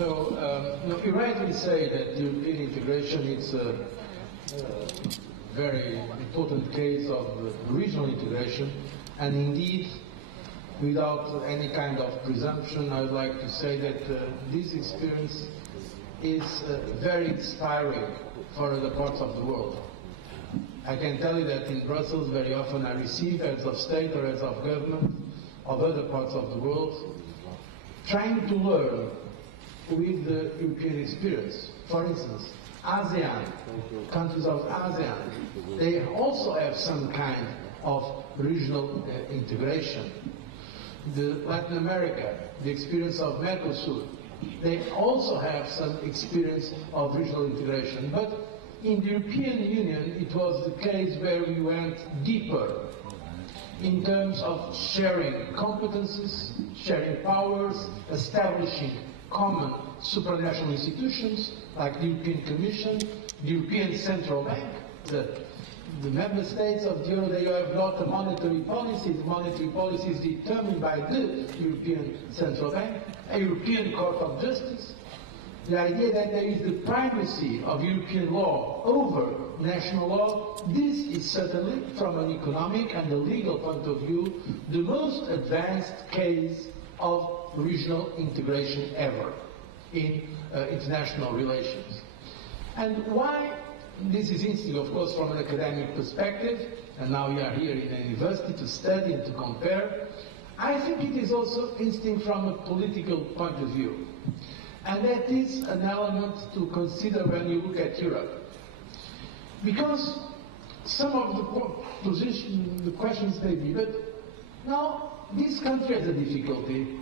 You rightly say that European integration is a very important case of regional integration, and indeed, without any kind of presumption, I would like to say that this experience is very inspiring for other parts of the world. I can tell you that in Brussels very often I receive heads of state or heads of government of other parts of the world trying to learn with the European experience. For instance, ASEAN, countries of ASEAN, they also have some kind of regional integration. Latin America, the experience of Mercosur, they also have some experience of regional integration. But in the European Union, it was the case where we went deeper in terms of sharing competences, sharing powers, establishing common supranational institutions like the European Commission, the European Central Bank. The member states of the euro, they have not a monetary policy. The monetary policy is determined by the European Central Bank, a European Court of Justice. The idea that there is the primacy of European law over national law, this is certainly, from an economic and a legal point of view, the most advanced case of regional integration ever in international relations. And why this is interesting, of course, from an academic perspective, and now we are here in a university to study and to compare. I think it is also interesting from a political point of view. And that is an element to consider when you look at Europe. Because some of the questions may be, but now this country has a difficulty.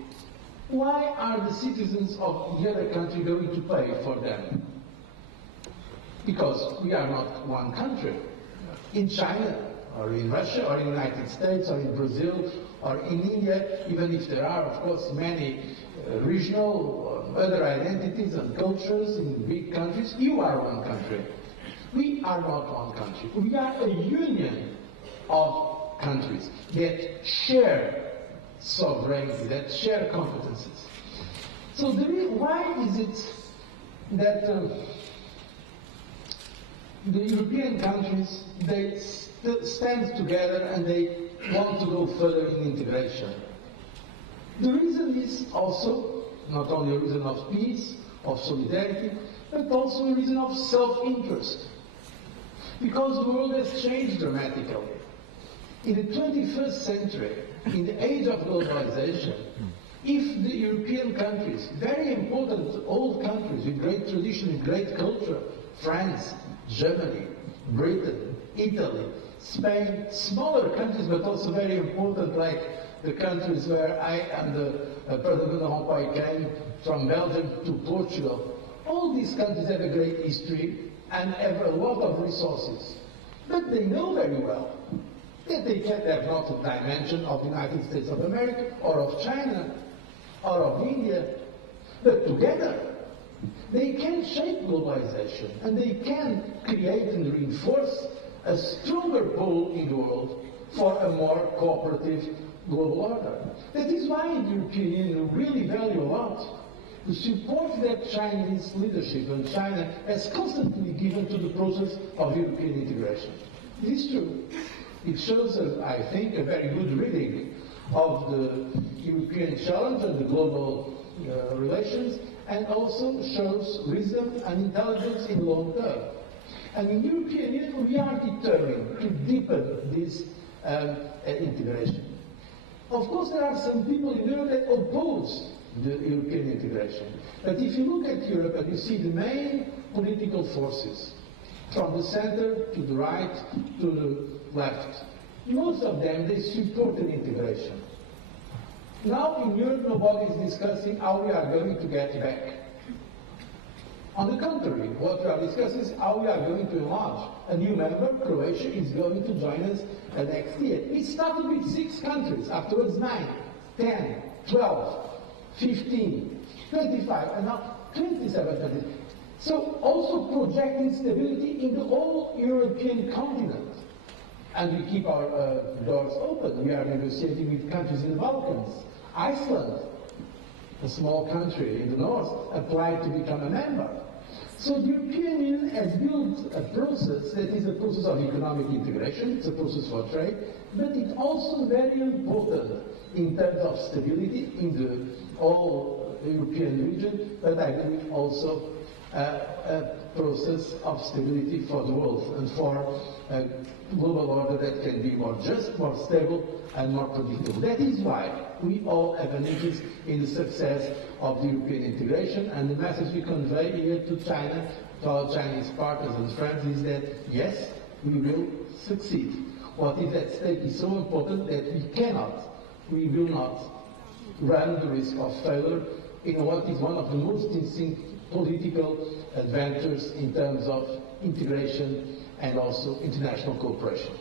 Why are the citizens of the other country going to pay for them? Because we are not one country. In China, or in Russia, or in the United States, or in Brazil, or in India, even if there are, of course, many regional other identities and cultures in big countries, you are one country. We are not one country. We are a union of countries that share sovereignty, that share competences. So why is it that the European countries, they stand together and they want to go further in integration? The reason is also not only a reason of peace, of solidarity, but also a reason of self-interest. Because the world has changed dramatically. In the 21st century, in the age of globalization, if the European countries, very important old countries with great tradition, with great culture, France, Germany, Britain, Italy, Spain, smaller countries but also very important like the countries where I and President Van Rompuy came, from Belgium to Portugal, all these countries have a great history and have a lot of resources. But they know very well that they can't have not a dimension of the United States of America or of China or of India, but together they can shape globalization and they can create and reinforce a stronger pole in the world for a more cooperative global order. That is why the European Union really value a lot the support that Chinese leadership and China has constantly given to the process of European integration. It is true. It shows, I think, a very good reading of the European challenge and the global relations, and also shows wisdom and intelligence in the long term. And in the European Union, we are determined to deepen this integration. Of course, there are some people in Europe that oppose the European integration. But if you look at Europe and you see the main political forces, from the center to the right to the left, most of them, they support an integration. Now in Europe, nobody is discussing how we are going to get back. On the contrary, what we are discussing is how we are going to enlarge. A new member, Croatia, is going to join us next year. It started with 6 countries, afterwards 9, 10, 12, 15, 25, and now 27 countries. So also projecting stability in the whole European continent. And we keep our doors open. We are negotiating with countries in the Balkans, Iceland, a small country in the north, applied to become a member. So the European Union has built a process that is a process of economic integration, it's a process for trade, but it's also very important in terms of stability in the whole European region, but I believe also a process of stability for the world and for a global order that can be more just, more stable, and more predictable. That is why we all have an interest in the success of the European integration, and the message we convey here to China, to our Chinese partners and friends, is that yes, we will succeed. What is at stake is so important that we will not run the risk of failure in what is one of the most distinct political adventures in terms of integration and also international cooperation.